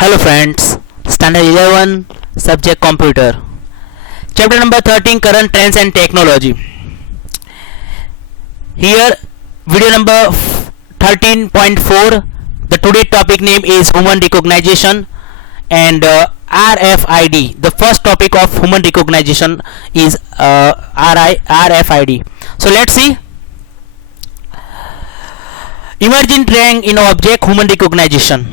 Hello friends, Standard 11, Subject Computer, Chapter number 13, Current Trends and Technology. Here, video number 13.4. The today topic name is Human Recognition and RFID. The first topic of human recognition is RFID. So let's see. Emerging trend in object human recognition.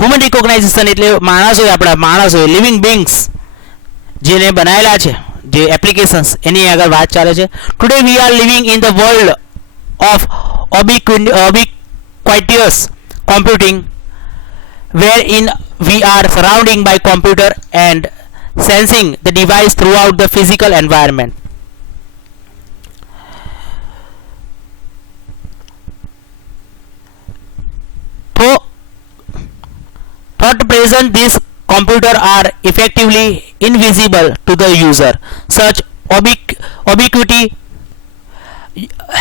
Human recognization એટલે માણસો living beings જેને બનાવેલા છે જે applications એની આગળ વાત ચાલે છે. Today we are living in the world of ubiquitous computing wherein we are surrounding by computer and sensing the device throughout the physical environment. At present, these computers are effectively invisible to the user. Such ubiquity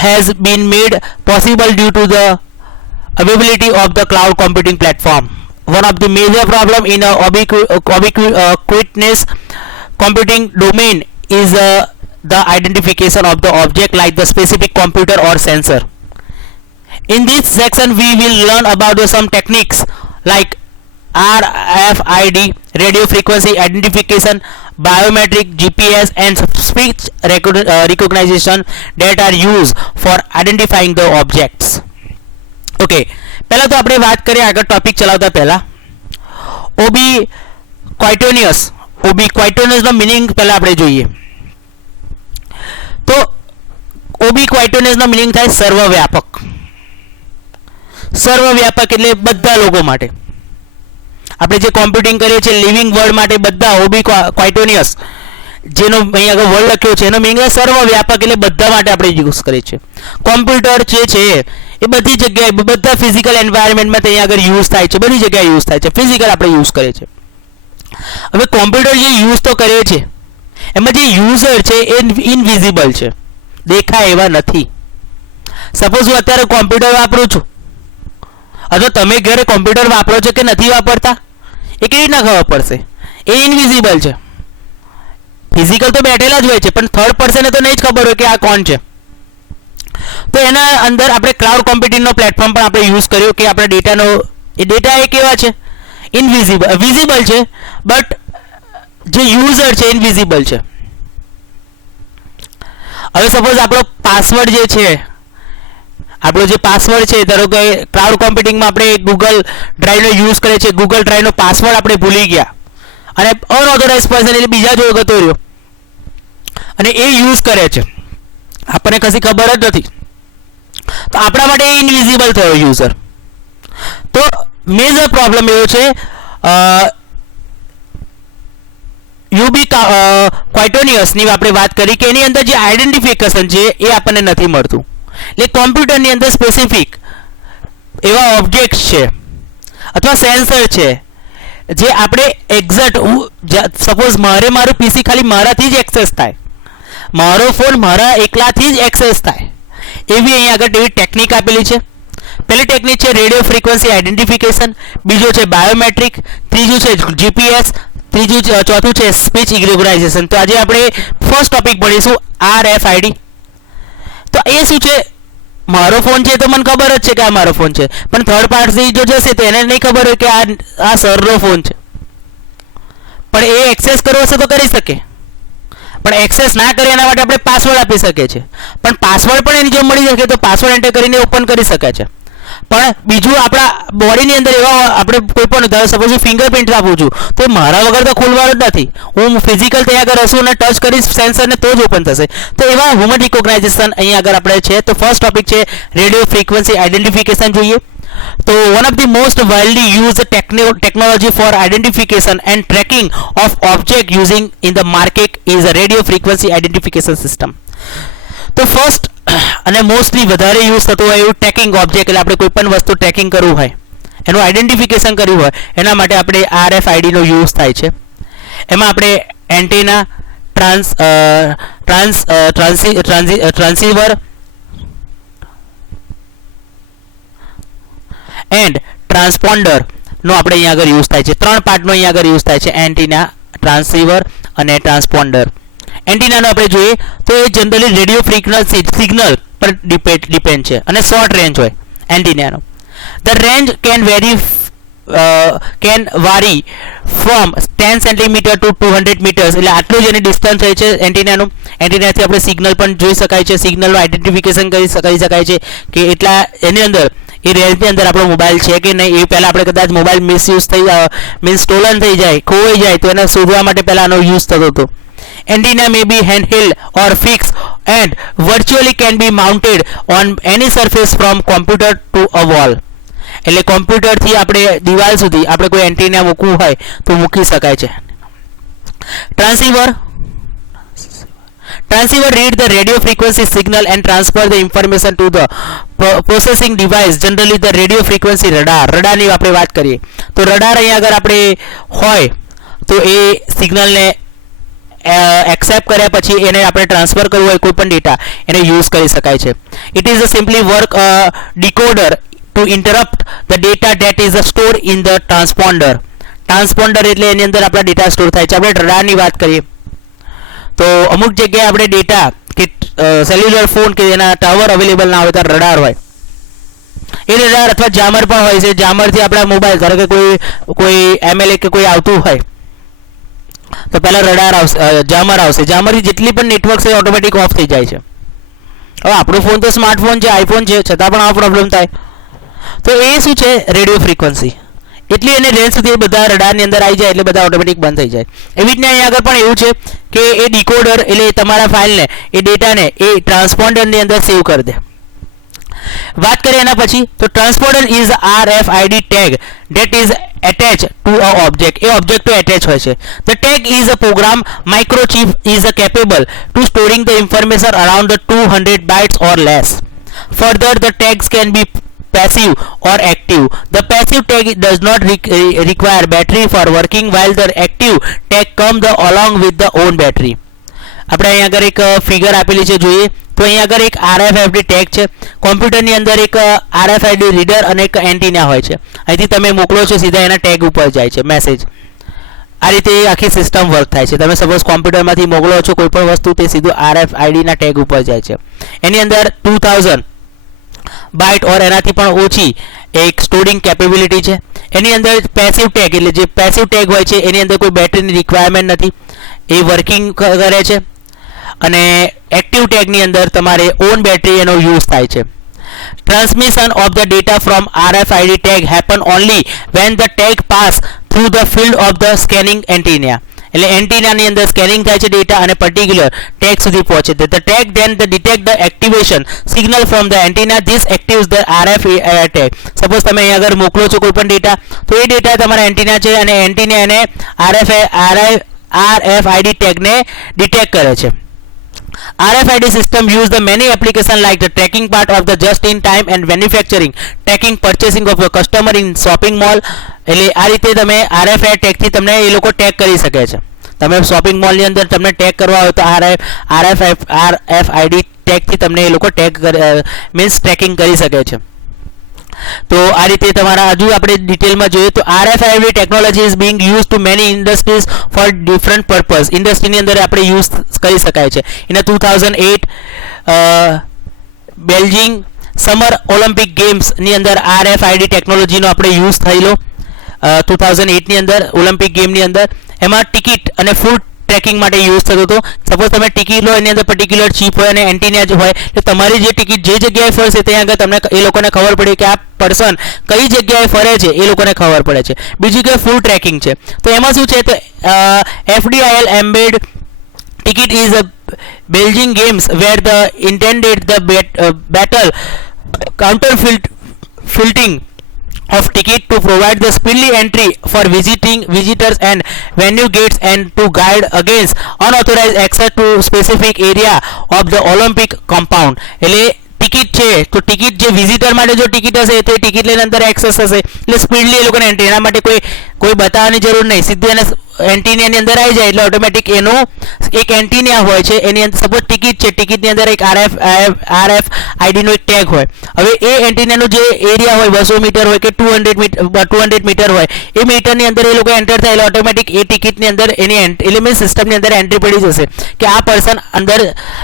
has been made possible due to the availability of the cloud computing platform. One of the major problems in a ubiquitous computing domain is the identification of the object like the specific computer or sensor. In this section, we will learn about some techniques like RFID, radio frequency identification, biometric, GPS and speech recognition that are used for identifying the objects. Okay, પહેલા તો આપણે વાત કરીએ આગળ topic ચલાવતા પહેલા ઓબીક્વાઇટોનિયસનો meaning પહેલા આપણે જોઈએ. તો ઓબીક્વાઇટોનિયસનો મિનિંગ થાય સર્વવ્યાપક. સર્વવ્યાપક એટલે બધા લોકો માટે. આપણે જે કોમ્પ્યુટિંગ કરીએ છીએ લિવિંગ વર્લ્ડ માટે બધા ઓબીક્વાઇટોનિયસ જેનો અહીં આગળ વર્લ્ડ લખ્યો છે એનો મિનિંગ સર્વવ્યાપક એટલે બધા માટે આપણે યુઝ કરીએ છીએ. કોમ્પ્યુટર જે છે એ બધી જગ્યાએ બધા ફિઝિકલ એન્વાયરમેન્ટમાં ત્યાં આગળ યુઝ થાય છે, બધી જગ્યાએ યુઝ થાય છે, ફિઝિકલ આપણે યુઝ કરીએ છીએ. હવે કોમ્પ્યુટર જે યુઝ તો કરીએ છીએ એમાં જે યુઝર છે એ ઇનવિઝિબલ છે, દેખાય એવા નથી. સપોઝ હું અત્યારે કોમ્પ્યુટર વાપરું છું અથવા તમે ઘરે કોમ્પ્યુટર વાપરો છો કે નથી વાપરતા એ કેવી રીતના ખબર પડશે? એ ઇનવિઝિબલ છે. ફિઝિકલ તો બેઠેલા જ હોય છે પણ થર્ડ પર્સનને તો નહીં જ ખબર હોય કે આ કોણ છે. તો એના અંદર આપણે ક્લાઉડ કોમ્પ્યુટિંગનો પ્લેટફોર્મ પણ આપણે યુઝ કર્યો કે આપણા ડેટાનો એ ડેટા એ કેવા છે? વિઝિબલ છે બટ જે યુઝર છે ઇનવિઝિબલ છે. હવે સપોઝ આપણો પાસવર્ડ જે છે આપણો જે પાસવર્ડ છે ધારો કે ક્લાઉડ કોમ્પ્યુટિંગમાં આપણે ગૂગલ ડ્રાઈવનો યુઝ કરીએ છીએ, ગૂગલ ડ્રાઈવનો પાસવર્ડ આપણે ભૂલી ગયા અને અનઓથોરાઇઝ પર્સન એટલે બીજા જોડે ગતો રહ્યો અને એ યુઝ કરે છે, આપણને કશી ખબર જ નથી, તો આપણા માટે એ ઇનવિઝિબલ થયો યુઝર. તો મેજર પ્રોબ્લેમ એવો છે યુબીક્વાઇટોનિયસની આપણે વાત કરી કે એની અંદર જે આઈડેન્ટિફિકેશન છે એ આપણને નથી મળતું. એટલે કોમ્પ્યુટરની અંદર સ્પેસિફિક એવા ઓબ્જેક્ટ્સ છે અથવા સેન્સર છે જે આપણે એક્ઝેક્ટ સપોઝ મારું પીસી ખાલી મારાથી જ એક્સેસ થાય, મારો ફોન મારા એકલાથી જ એક્સેસ થાય એવી અહીં આગળ એવી ટેકનિક આપેલી છે. પહેલી ટેકનિક છે રેડિયો ફ્રીક્વન્સી આઈડેન્ટિફિકેશન, બીજો છે બાયોમેટ્રિક, ત્રીજું છે જીપીએસ, ચોથું છે સ્પીચ રિકોગ્નાઇઝેશન. તો આજે આપણે ફર્સ્ટ ટોપિક ભણીશું RFID. તો એ શું છે? મારો ફોન છે તો મને ખબર જ છે કે આ મારો ફોન છે પણ થર્ડ પાર્ટી જો જશે તો એને નહીં ખબર હોય કે આ સરનો ફોન છે. પણ એ એક્સેસ કરવો હશે તો કરી શકે, પણ એક્સેસ ના કરે એના માટે આપણે પાસવર્ડ આપી શકીએ છીએ. પણ પાસવર્ડ પણ એની જો મળી શકે તો પાસવર્ડ એન્ટર કરીને ઓપન કરી શકે છે. પણ બીજું આપણા બોડીની અંદર એવા આપણે કોઈ પણ ધારો સપોઝ હું ફિંગરપ્રિન્ટ આપું છું તો મારા વગર તો ખોલવાનું જ નથી, હું ફિઝિકલ ત્યાં આગળ હશું અને ટચ કરીશ સેન્સરને તો જ ઓપન થશે. તો એવા હ્યુમન રિકોગ્નાઇઝેશન અહીં આગળ આપણે છે. તો ફર્સ્ટ ટોપિક છે રેડિયો ફ્રીક્વન્સી આઈડેન્ટિફિકેશન જોઈએ. તો one of the most widely use technology for identification and tracking of object using in the market is a radio frequency identification system. તો ફર્સ્ટ અને મોસ્ટલી વધારે યુઝ થતું હોય એવું tracking object એટલે આપણે કોઈ પણ વસ્તુ ટ્રેકિંગ કરવું હોય એનું આઈડેન્ટિફિકેશન કરવું હોય એના માટે આપણે RFIDનો યુઝ થાય છે. એમાં આપણે એન્ટેના, ટ્રાન્સીવર and transponder નો આપણે અહીંયા આગળ યુઝ થાય છે, 3 પાર્ટનો અહીંયા આગળ યુઝ થાય છે, એન્ટીના, ટ્રાન્સીવર અને ટ્રાન્સપોન્ડર. એન્ટીનાનો આપણે જોઈએ તો એ જનરલી રેડિયો ફ્રીક્વન્સી સિગ્નલ પર ડિપેન્ડ છે અને શોર્ટ રેન્જ હોય એન્ટીનાનો. ધ રેન્જ કેન વારી ફ્રોમ 10 સેન્ટીમીટર ટુ 200 મીટર્સ, એટલે આટલું જ એની ડિસ્ટન્સ હોય છે એન્ટીનાનું. એન્ટીનાથી આપણે સિગ્નલ પણ જોઈ શકાય છે, સિગ્નલનું આઈડેન્ટિફિકેશન કરી શકાય છે કે એટલા એની અંદર એ રેન્જની અંદર આપણો મોબાઈલ છે કે નહીં. એ પહેલાં આપણે કદાચ મોબાઈલ મિસયુઝ મીન્સ સ્ટોલન થઈ જાય, ખોવાઈ જાય તો એને શોધવા માટે પહેલાં આનો યુઝ થતો હતો. Antenna may be handheld or fixed and virtually can be mounted on any surface from computer to a wall. એટલે કોમ્પ્યુટરથી આપણે દિવાલ સુધી આપણે કોઈ એન્ટીના મૂકવું હોય તો મૂકી શકાય છે. Transceiver read the radio frequency signal and transfer the information to the processing device, generally the radio frequency radar ની આપણે વાત કરીએ તો રડાર અહીંયા આગળ આપણે હોય તો એ સિગ્નલને એક્સેપ્ટ કર્યા પછી એને આપણે ટ્રાન્સફર કરવું હોય કોઈ પણ ડેટા એને યુઝ કરી શકાય છે. It is a simply work decoder to interrupt the data that is store in the transponder. Transponder એટલે એની અંદર આપણા ડેટા સ્ટોર થાય છે. આપણે રડારની વાત કરીએ તો અમુક જગ્યાએ આપણે ડેટા કે સેલ્યુલર ફોન કે એના ટાવર અવેલેબલ ના હોય તો રડાર હોય. એ રડાર અથવા જામર પણ હોય છે. જામરથી આપણા મોબાઈલ ધારો કે કોઈ MLA કે કોઈ આવતું હોય તો પહેલાં રડાર આવશે, જામર આવશે. જામરથી જેટલી પણ નેટવર્ક છે ઓટોમેટિક ઓફ થઈ જાય છે. હવે આપણો ફોન તો સ્માર્ટફોન છે, આઈફોન છે, છતાં પણ આવો પ્રોબ્લેમ થાય. તો એ શું છે રેડિયો ફ્રીક્વન્સી, એટલી એને રેન્જ સુધી બધા રડારની અંદર આવી જાય એટલે બધા ઓટોમેટિક બંધ થઈ જાય. એવી રીતના અહીંયા આગળ પણ એવું છે કે એ ડીકોડર એટલે તમારા ફાઇલને એ ડેટાને એ ટ્રાન્સપોન્ડરની અંદર સેવ કરી દે. વાત કરીએ એના પછી તો transponder is RFID tag that is attached to a object. એ ઓબ્જેક્ટ તો એટેચ હોય છે. The tag is a program microchip is capable to storing the information around the 200 bytes or less. Further, the tags can be passive or active. The passive tag does not require battery for working, while the active tag comes along with the own battery. આપણે અહીંયા આગળ એક figure આપેલી છે જોઈએ તો અહીંયા આગળ એક RFID ટેગ છે. કોમ્પ્યુટરની અંદર એક RFID રીડર અને એક એન્ટીના હોય છે. અહીંથી તમે મોકલો છો સીધા એના ટેગ ઉપર જાય છે મેસેજ. આ રીતે આખી સિસ્ટમ વર્ક થાય છે. તમે સપોઝ કોમ્પ્યુટરમાંથી મોકલો છો કોઈ પણ વસ્તુ તે સીધું RFID ના ટેગ ઉપર જાય છે. એની અંદર 2000 બાઇટ ઓર એનાથી પણ ઓછી એક સ્ટોરિંગ કેપેબિલિટી છે. એની અંદર પેસિવ ટેગ એટલે જે પેસિવ ટેગ હોય છે એની અંદર કોઈ બેટરીની રિક્વાયરમેન્ટ નથી, એ વર્કિંગ કરે છે. અને એક્ટિવ ટેગની અંદર તમારે ઓન બેટરી એનો યુઝ થાય છે. Transmission of the data from RFID tag happen only when the tag pass through the field of the scanning antenna. એટલે એન્ટીનાની અંદર સ્કેનિંગ થાય છે ડેટા અને પર્ટિક્યુલર ટેગ સુધી પહોંચે છે. The tag then detect the activation signal from the antenna. This actives the RFID tag. Suppose તમે અહીંયા આગળ મોકલો છો કોઈ પણ ડેટા તો એ ડેટા તમારા એન્ટીના છે અને એન્ટીના એને RFID ટેગને ડિટેક્ટ કરે છે. RFID system use the many application like the tracking part of the just in time and manufacturing, tracking purchasing of a customer in shopping mall. એટલે આ રીતે તમે RFID ટેગથી તમને એ લોકો ટેગ કરી શકે છે. તમે શોપિંગ મોલની અંદર તમને ટેગ કરવા હોય તો RFID ટેગથી તમને એ લોકો ટેગ મીન્સ ટ્રેકિંગ કરી શકે છે. તો આ રીતે તમારા હજુ આપણે ડિટેલમાં જોઈએ તો RFID technology is being use to many industries for different purpose. ઇન્ડસ્ટ્રીની અંદર આપણે યુઝ કરી શકાય છે. એના 2008 બેલ્જિંગ સમર ઓલિમ્પિક ગેમ્સની અંદર RFID ટેકનોલોજીનો આપણે યુઝ થયેલો 2008ની અંદર ઓલિમ્પિક ગેમની અંદર. એમાં ટિકિટ અને ફૂડ ટ્રેકિંગ માટે યુઝ થતો હતો. સપોઝ તમે ટિકિટ લો એની અંદર પર્ટિક્યુલર ચીપ હોય અને એન્ટીના જ હોય તો તમારી જે ટિકિટ જે જગ્યાએ ફરશે ત્યાં આગળ તમને એ લોકોને ખબર પડે કે આ પર્સન કઈ જગ્યાએ ફરે છે એ લોકોને ખબર પડે છે. બીજું કે ફૂડ ટ્રેકિંગ છે તો એમાં શું છે તો FDIL embed ticket is a Beijing games where the intended the battle counterfeiting of ticket to provide the speedy entry for visitors and venue gates and to guide against unauthorized access to specific area of the Olympic compound. એટલે ticket છે તો ticket જે visitor માટે જો ticket હશે તો એ ticket લઈને અંદર એક્સેસ હશે એટલે સ્પીડલી એ લોકોને એન્ટ્રી એના માટે કોઈ કોઈ બતાવવાની જરૂર નહીં, સીધું એને એન્ટિનિયાની અંદર આવી જાય એટલે ઓટોમેટિક એનું એક એન્ટિનિયા હોય છે, એની અંદર સપોઝ ટિકિટ છે, ટિકિટની અંદર એક RFID નો એક ટેગ હોય. હવે એ એન્ટિનિયાનું જે એરિયા હોય 200 મીટર હોય કે 200 મીટર હોય, એ મીટરની અંદર એ લોકો એન્ટર થાય એટલે ઓટોમેટિક એ ટિકિટની અંદર એની એલિમેન્ટ સિસ્ટમની અંદર એન્ટ્રી પડી જશે કે આ પર્સન અંદર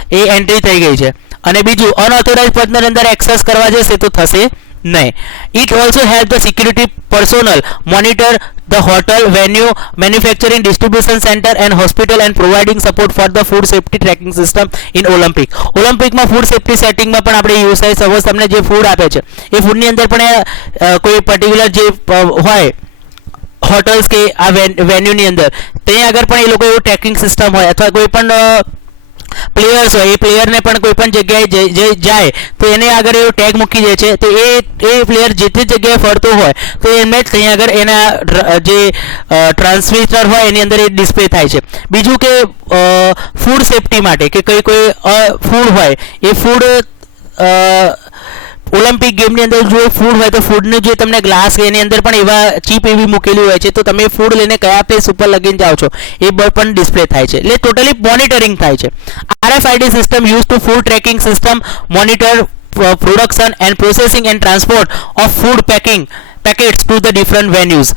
એ એન્ટ્રી થઈ ગઈ છે. અને બીજું અનઓથોરાઇઝ પર્સનની અંદર એક્સેસ કરવા જશે તો થશે નહીં. It also help the security personal monitor the hotel, venue, manufacturing, distribution center and hospital and providing support for the food safety tracking system in Olympic. ઓલિમ્પિકમાં ફૂડ સેફ્ટી સેટિંગમાં પણ આપણે યુઝ થાય. સપોઝ તમને જે ફૂડ આપે છે એ ફૂડની અંદર પણ કોઈ પર્ટિક્યુલર જે હોય હોટલ્સ કે આ વેન્યુની અંદર ત્યાં આગળ પણ એ લોકો એવું ટ્રેકિંગ સિસ્ટમ હોય, અથવા કોઈ પણ પ્લેયર્સ હોય એ પ્લેયરને પણ કોઈ પણ જગ્યાએ જાય તો એને આગળ એવો ટેગ મૂકી દે છે, તો એ પ્લેયર જે તે જગ્યાએ ફરતો હોય તો એમને જ ત્યાં આગળ એના જે ટ્રાન્સમીટર હોય એની અંદર એ ડિસ્પ્લે થાય છે. બીજું કે ફૂડ સેફ્ટી માટે કે કોઈ ફૂડ હોય એ ફૂડ ઓલિમ્પિક ગેમની અંદર જો ફૂડ હોય તો ફૂડનું જે તમને ગ્લાસ એની અંદર પણ એવા ચીપ એવી મૂકેલી હોય છે, તો તમે ફૂડ લઈને કયા પ્લેસ ઉપર લગીને જાઓ છો એ પણ ડિસ્પ્લે થાય છે. એટલે ટોટલી મોનિટરિંગ થાય છે. RFID system use to food tracking system monitor production and processing and transport of food packets to the different venues.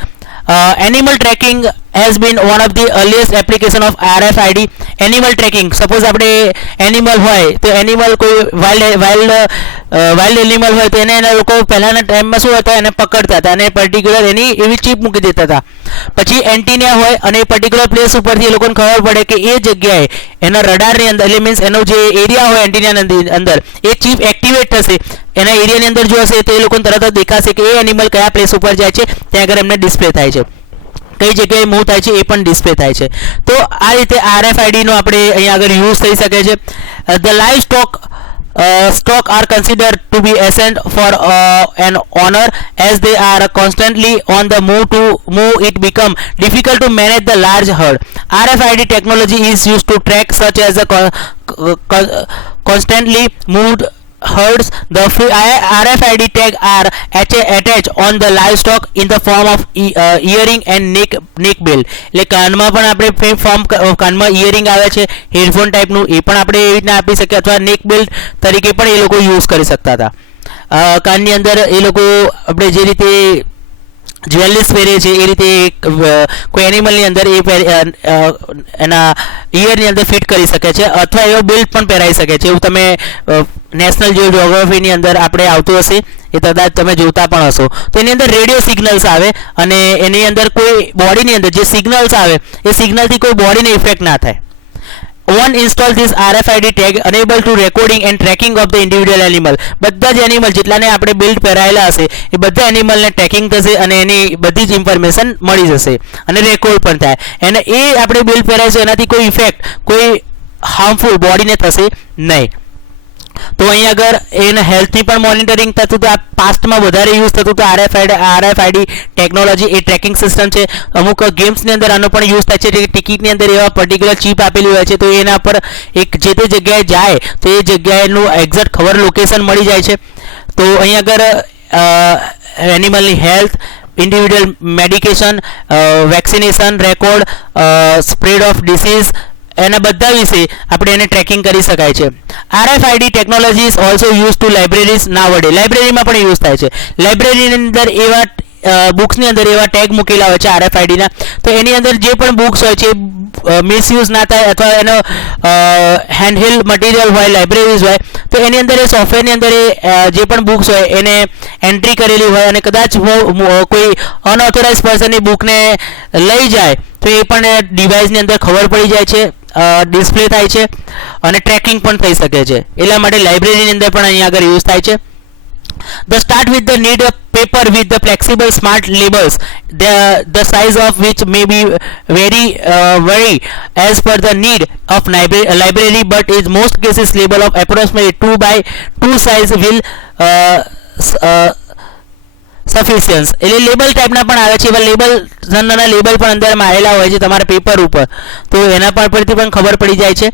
Animal tracking has been one of the earliest application of RFID. Animal tracking, suppose આપણે animal હોય તો animal કોઈ wild animal હોય તો એને લોકો પહેલાના ટાઈમમાં શું હતા, એને પકડતા હતા અને પર્ટિક્યુલર એની એવી ચીપ મૂકી દેતા હતા. પછી એન્ટિનિયા હોય અને એ પર્ટિક્યુલર પ્લેસ ઉપરથી એ લોકોને ખબર પડે કે એ જગ્યાએ એના રડારની અંદર એટલે મીન્સ એનો જે એરિયા હોય એન્ટિનિયાની અંદર એ ચીપ એક્ટિવેટ થશે, એના એરિયાની અંદર જો હશે તો એ લોકોને તરત જ દેખાશે કે એ એનિમલ કયા પ્લેસ ઉપર જાય છે, ત્યાં આગળ એમને ડિસ્પ્લે થાય છે, કઈ જગ્યાએ મૂવ થાય છે એ પણ ડિસ્પ્લે થાય છે. તો આ રીતે RFID નો આપણે અહીંયા આગળ યુઝ થઈ શકે છે. The live stock are considered to be essential for an owner as they are constantly on the move it become difficult to manage the large herd. RFID technology is used to track such as the constantly moved herds. The RFID tag are attached on the livestock in the form of earring and neck belt. એટલે કાનમાં પણ આપણે form કાનમાં earring આવે છે headphone ટાઈપનું, એ પણ આપણે એવી રીતના આપી શકીએ, અથવા નેક બેલ્ટ તરીકે પણ એ લોકો યુઝ કરી શકતા હતા. કાનની અંદર એ લોકો આપણે જે રીતે જ્વેલરીસ પહેરે છે એ રીતે કોઈ એનિમલની અંદર એના ઇયરની અંદર ફિટ કરી શકે છે, અથવા એવો બેલ્ટ પણ પહેરાઈ શકે છે. એવું તમે નેશનલ જિયોગ્રાફીની અંદર આપણે આવતું હશે એ કદાચ તમે જોતા પણ હશો. તો એની અંદર રેડિયો સિગ્નલ્સ આવે અને એની અંદર કોઈ બોડીની અંદર જે સિગ્નલ્સ આવે એ સિગ્નલથી કોઈ બોડીને ઇફેક્ટ ના થાય. One install this RFID tag enable to recording and tracking of the individual animal. બધા જ એનિમલ જેટલાને આપણે બિલ્ડ પહેરાયેલા હશે એ બધા એનિમલને ટ્રેકિંગ થશે અને એની બધી જ ઇન્ફોર્મેશન મળી જશે અને રેકોર્ડ પણ થાય. અને એ આપણે બિલ્ડ પહેરાઈશું એનાથી કોઈ ઇફેક્ટ કોઈ હાર્મફુલ બોડીને થશે નહીં. તો અહીંયા આગળ એને હેલ્થની પણ મોનિટરિંગ થતું હતું. આ પાસ્ટમાં વધારે યુઝ થતું હતું RFID ટેકનોલોજી, એ ટ્રેકિંગ સિસ્ટમ છે. અમુક ગેમ્સની અંદર આનો પણ યુઝ થાય છે. ટિકિટની અંદર એવા પર્ટિક્યુલર ચીપ આપેલી હોય છે, તો એના પર એક જે તે જગ્યાએ જાય તો એ જગ્યાએનું એક્ઝેક્ટ ખબર લોકેશન મળી જાય છે. તો અહીંયા આગળ એનિમલની health, individual medication, vaccination record, spread of disease, એના બધા વિશે આપણે એને ટ્રેકિંગ કરી શકાય છે. RFID technology is also use to libraries નાવડે. લાઇબ્રેરીમાં પણ યુઝ થાય છે. લાઇબ્રેરીની અંદર એવા બુક્સની અંદર એવા ટેગ મૂકેલા હોય છે RFIDના, તો એની અંદર જે પણ બુક્સ હોય છે મિસયુઝ ના થાય, અથવા એનો હેન્ડહેલ્ડ મટીરિયલ હોય, લાઇબ્રેરીઝ હોય, તો એની અંદર એ સોફ્ટવેરની અંદર જે પણ બુક્સ હોય એને એન્ટ્રી કરેલી હોય અને કદાચ કોઈ અનઓથોરાઇઝ પર્સનની બુકને લઈ જાય તો એ પણ ડિવાઇસની અંદર ખબર પડી જાય છે, ડિસ્પ્લે થાય છે અને ટ્રેકિંગ પણ થઈ શકે છે. એટલા માટે લાઇબ્રેરીની અંદર પણ અહીંયા આગળ યુઝ થાય છે. The start with the need of paper with the flexible smart labels, the size of which may be vary as per the need of library, but in most cases label of approximately 2 by 2 size will સફિશિયન્સ. એટલે label ટાઈપના પણ આવે છે. એવા label નાના label પણ અંદર મારેલા હોય છે તમારા પેપર ઉપર, તો એના પરથી પણ ખબર પડી જાય છે.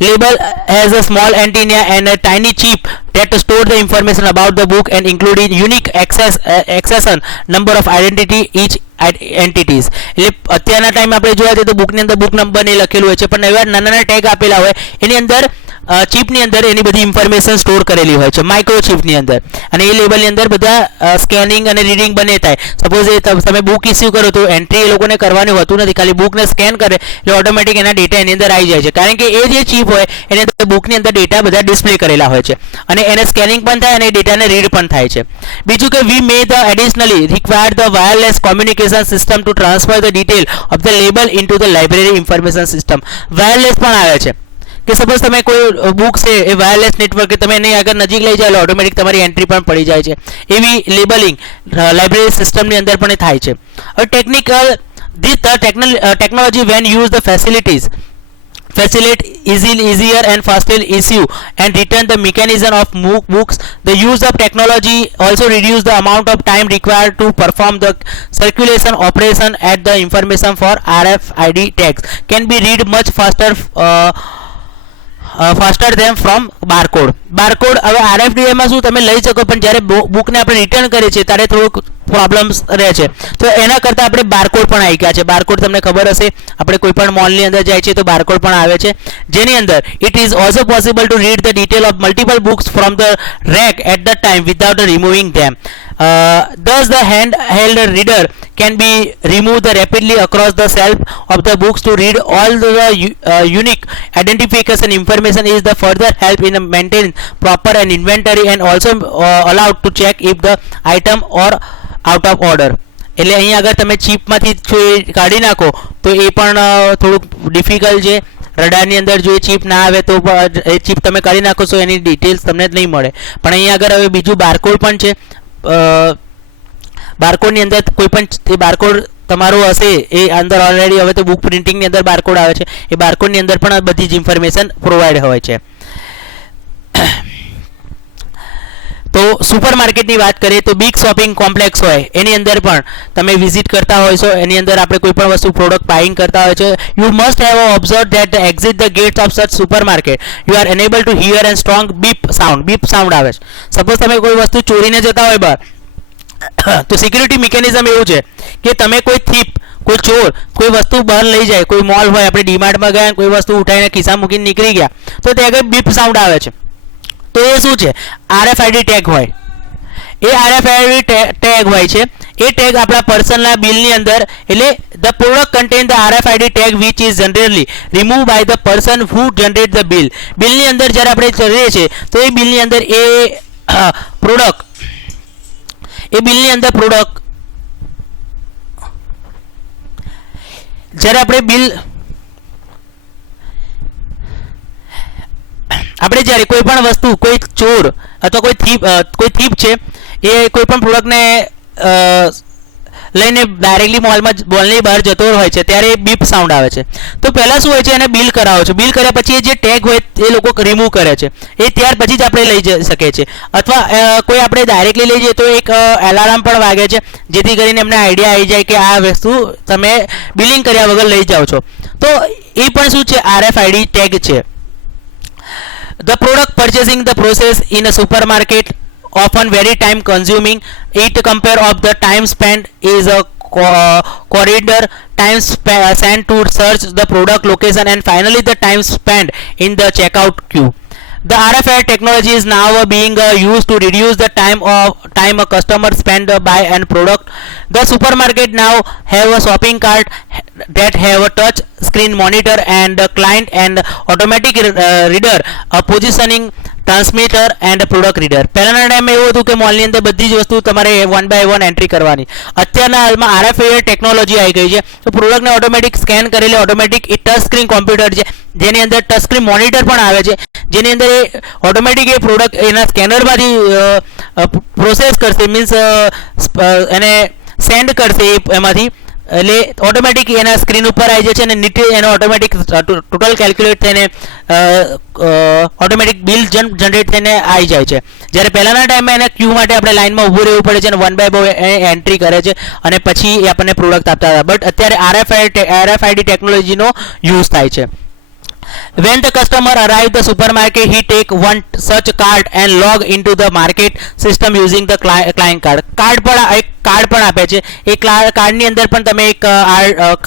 Label has a small antenna and a tiny chip that store the information about the book and including unique accession number of identity entities. એટલે અત્યારના ટાઈમ આપણે જોવા જઈએ તો બુકની અંદર બુક નંબર ને લખેલું હોય છે, પણ એવા નાના નાના ટેગ આપેલા હોય એની અંદર ચિપની અંદર એની બધી ઇન્ફોર્મેશન સ્ટોર કરેલી હોય છે માઇક્રોચિપની અંદર, અને એ લેબલની અંદર બધા સ્કેનિંગ અને રીડિંગ બંને થાય. સપોઝ એ તમે બુક ઇસ્યુ કરો તો એન્ટ્રી એ લોકોને કરવાની હોતું નથી, ખાલી બુકને સ્કેન કરે એટલે ઓટોમેટિક એના ડેટા એની અંદર આવી જાય છે, કારણ કે એ જે ચિપ હોય એની અંદર બુકની અંદર ડેટા બધા ડિસ્પ્લે કરેલા હોય છે અને એને સ્કેનિંગ પણ થાય અને ડેટાને રીડ પણ થાય છે. બીજું કે we may the additionally require the wireless communication system to transfer the detail of the label into the library information system. Wireless પણ આવે છે કે સપોઝ તમે કોઈ બુક છે એ વાયરલેસ નેટવર્ક તમે એની આગળ નજીક લઈ જાય ઓટોમેટિક તમારી એન્ટ્રી પણ પડી જાય છે. એવી લેબલિંગ લાઇબ્રેરી સિસ્ટમની અંદર પણ થાય છે. હવે technology when used the facilitate easier and faster issue and return the mechanism of books. The use of technology also reduce the amount of time required to perform the circulation operation at the information for RFID tags can be read much faster faster than from barcode. હવે RFID માં શું તમે લઈ શકો, પણ જ્યારે બુકને આપણે return કરીએ છીએ ત્યારે થોડુંક પ્રોબ્લેમ્સ રહે છે, તો એના કરતાં આપણે બારકોડ પણ આવી ગયા છે. બારકોડ તમને ખબર હશે, આપણે કોઈ પણ મોલની અંદર જાય છે તો બારકોડ પણ આવે છે, જેની અંદર it is also possible to read the detail of multiple books from the rack at the time without removing them. Thus the handheld reader can be removed rapidly across the shelf of the books to read all the unique identification information is the further help in maintaining proper and inventory and also allowed to check if the item or out of order. એટલે અહીં આગળ તમે ચિપમાંથી કાઢી નાખો તો એ પણ થોડુંક difficult છે. રડારની અંદર જો એ ચિપ ના આવે તો એ ચિપ તમે કાઢી નાખો તો એની ડિટેલ્સ તમને નહીં મળે. પણ અહીં આગળ હવે બીજું બારકોડ પણ છે. બારકોડની અંદર કોઈ પણ એ બારકોડ તમારો હશે એ અંદર ઓલરેડી હવે તો બુક પ્રિન્ટિંગની અંદર બારકોડ આવે છે, એ બારકોડની અંદર પણ બધી જ ઇન્ફોર્મેશન પ્રોવાઈડ હોય છે. તો સુપરમાર્કેટની વાત કરીએ તો બિગ શોપિંગ કોમ્પ્લેક્સ હોય એની અંદર પણ તમે વિઝિટ કરતા હોય છો, એની અંદર આપણે કોઈ પણ વસ્તુ પ્રોડક્ટ બાઇંગ કરતા હોય છે. You must have observe that exit the gates of such supermarket you are enable to hear and strong beep sound આવે છે. સપોઝ તમે કોઈ વસ્તુ ચોરીને જતા હોય બહાર, તો સિક્યુરિટી મિકેનિઝમ એવું છે કે તમે કોઈ થીપ કોઈ ચોર કોઈ વસ્તુ બહાર લઈ જાય, કોઈ મોલ હોય આપણે ડીમાર્ટમાં ગયા કોઈ વસ્તુ ઉઠાવીને ખિસ્સા મૂકીને નીકળી ગયા તો ત્યાં આગળ બીપ સાઉન્ડ આવે છે. તો એ શું છે? RFID ટેગ હોય. એ RFID ટેગ હોય છે, એ ટેગ આપણા પર્સનના બિલની અંદર, એટલે the product contain the RFID tag which is generally remove by the person who generate the bill. બિલની અંદર જ્યારે આપણે કરીએ છીએ તો એ બિલની અંદર પ્રોડક્ટ જ્યારે આપણે જ્યારે કોઈ પણ વસ્તુ કોઈ ચોર અથવા કોઈ થીપ છે એ કોઈ પણ પ્રોડક્ટને લઈને ડાયરેક્ટલી મોલની બહાર જતો હોય છે ત્યારે બીપ સાઉન્ડ આવે છે. તો પહેલાં શું હોય છે, એને બિલ કરાવો છો, બિલ કર્યા પછી એ જે ટેગ હોય એ લોકો રિમૂવ કરે છે, એ ત્યાર પછી જ આપણે લઈ જઈ શકીએ છીએ. અથવા કોઈ આપણે ડાયરેક્ટલી લઈ જઈએ તો એક એલાર્મ પણ વાગે છે જેથી કરીને એમને આઈડિયા આવી જાય કે આ વસ્તુ તમે બિલિંગ કર્યા વગર લઈ જાઓ છો. તો એ પણ શું છે? RFID ટેગ છે. The product purchasing the process in a supermarket often very time consuming. It compare of the time spent is a corridor time sent to search the product location and finally the time spent in the checkout queue. The RFID technology is now being used to reduce the time a customer spend buy an product. The supermarket now have a shopping cart that have a touch screen monitor and a client and automatic reader, a positioning transmitter end product reader. પહેલાંના ટાઈમે એવું હતું કે મોલની અંદર બધી જ વસ્તુ તમારે 1 by 1 એન્ટ્રી કરવાની. અત્યારના હાલમાં RFID ટેકનોલોજી આવી ગઈ છે તો પ્રોડક્ટને ઓટોમેટિક સ્કેન કરેલી ઓટોમેટિક એ ટચ સ્ક્રીન કોમ્પ્યુટર છે જેની અંદર ટચ સ્ક્રીન મોનિટર પણ આવે છે, જેની અંદર એ ઓટોમેટિક એ પ્રોડક્ટ એના સ્કેનરમાંથી પ્રોસેસ કરશે, મીન્સ એને સેન્ડ કરશે એમાંથી, એટલે ઓટોમેટિક એના સ્ક્રીન ઉપર આવી જાય છે અને નીચે એનો ઓટોમેટિક ટોટલ કેલ્ક્યુલેટ થઈને ઓટોમેટિક બિલ જનરેટ થઈને આવી જાય છે. જ્યારે પહેલાંના ટાઈમમાં એને ક્યુ માટે આપણે લાઇનમાં ઊભું રહેવું પડે છે અને 1 by 1 એન્ટ્રી કરે છે અને પછી એ આપણને પ્રોડક્ટ આપતા હતા. બટ અત્યારે RFID ટેકનોલોજીનો યુઝ થાય છે. When the customer arrive the supermarket, he take one such card and log into the market system using the client card. Card પણ આપે છે. એ કાર્ડની અંદર પણ તમે એક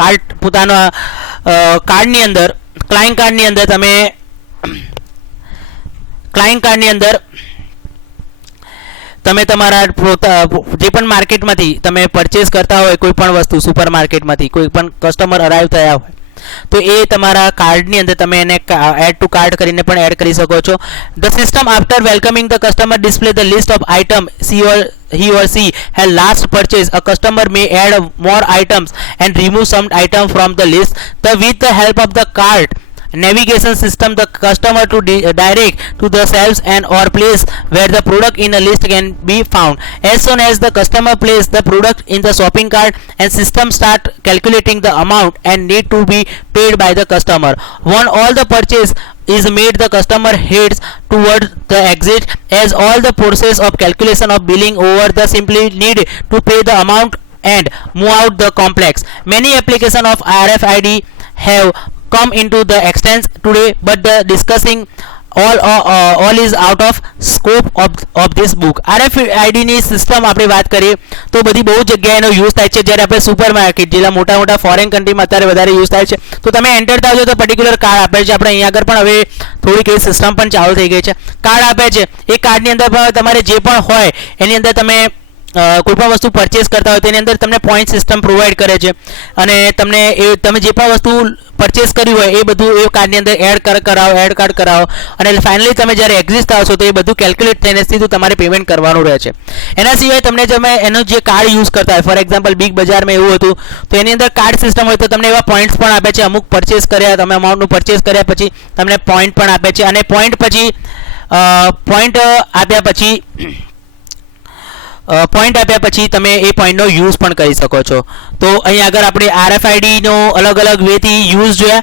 કાર્ડ પોતાનો કાર્ડની અંદર ક્લાયન્ટ કાર્ડની અંદર તમે ક્લાયન્ટ કાર્ડની અંદર તમે તમારા જે પણ માર્કેટમાંથી તમે પરચેસ કરતા હોય કોઈ પણ વસ્તુ સુપર માર્કેટમાંથી કોઈ પણ કસ્ટમર અરાઈવ થયા હોય તો એ તમારા કાર્ડની અંદર તમે એને એડ ટુ કાર્ડ કરીને પણ એડ કરી શકો છો. The system after welcoming the customer display the list of item he or she has last purchased. A customer may add more items and remove some item from the list. With the help of the cart navigation system, the customer to direct to the shelves and or place where the product in a list can be found. As soon as the customer place the product in the shopping cart and system start calculating the amount and need to be paid by the customer. When all the purchase is made, the customer heads towards the exit, as all the process of calculation of billing over the simply need to pay the amount and move out the complex. Many application of RFID have come into the extents today, but the discussing all is out of scope of this book. RFID ની system આપણે વાત કરીએ તો બધી બહુ જગ્યાએ એનો use થાય છે. જ્યારે આપણે સુપર માર્કેટ જેટલા મોટા મોટા ફોરેન કન્ટ્રીમાં અત્યારે વધારે યુઝ થાય છે તો તમે એન્ટર થાવ છો તો પર્ટિક્યુલર કાર્ડ આપે છે. આપણે અહીંયા આગળ પણ હવે થોડીક એ સિસ્ટમ પણ ચાલુ થઈ ગઈ છે. કાર્ડ આપે છે, એ કાર્ડની અંદર તમારે જે પણ હોય એની અંદર તમે કોઈ પણ વસ્તુ પરચેસ કરતા હોય તેની અંદર તમને પોઈન્ટ સિસ્ટમ પ્રોવાઈડ કરે છે અને તમને એ તમે જે પણ વસ્તુ પરચેસ કરી હોય એ બધું એ કાર્ડની અંદર એડ કાર્ડ કરાવો અને ફાઇનલી તમે જ્યારે એક્ઝિટ થાવ છો તો એ બધું કેલ્ક્યુલેટ થઈને સીધું તમારે પેમેન્ટ કરવાનું રહે છે. એના સિવાય તમને તમે એનું જે કાર્ડ યુઝ કરતા હોય, ફોર એક્ઝામ્પલ બિગ બજારમાં એવું હતું તો એની અંદર કાર્ડ સિસ્ટમ હોય તો તમને એવા પોઈન્ટ્સ પણ આપે છે. અમુક પરચેસ કર્યા તમે અમાઉન્ટનું પરચેસ કર્યા પછી તમને પોઈન્ટ પણ આપે છે અને પોઈન્ટ આપ્યા પછી તમે એ પોઈન્ટનો યુઝ પણ કરી શકો છો. તો અહીં આગળ આપણે RFIDનો અલગ અલગ વેથી યુઝ જોયા.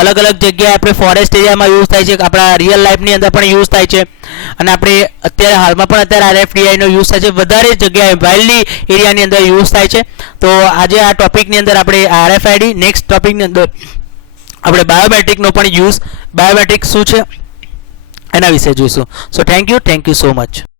અલગ અલગ જગ્યાએ આપણે ફોરેસ્ટ એરિયામાં યુઝ થાય છે, આપણા રિયલ લાઈફની અંદર પણ યુઝ થાય છે અને આપણે અત્યારે હાલમાં પણ અત્યારે RFIDનો યુઝ થાય છે. વધારે જગ્યાએ વાઇલ્ડલી એરિયાની અંદર યુઝ થાય છે. તો આજે આ ટોપિકની અંદર આપણે RFID, નેક્સ્ટ ટોપિકની અંદર આપણે બાયોમેટ્રિકનો પણ યુઝ, બાયોમેટ્રિક શું છે એના વિશે જોઈશું. So thank you so much.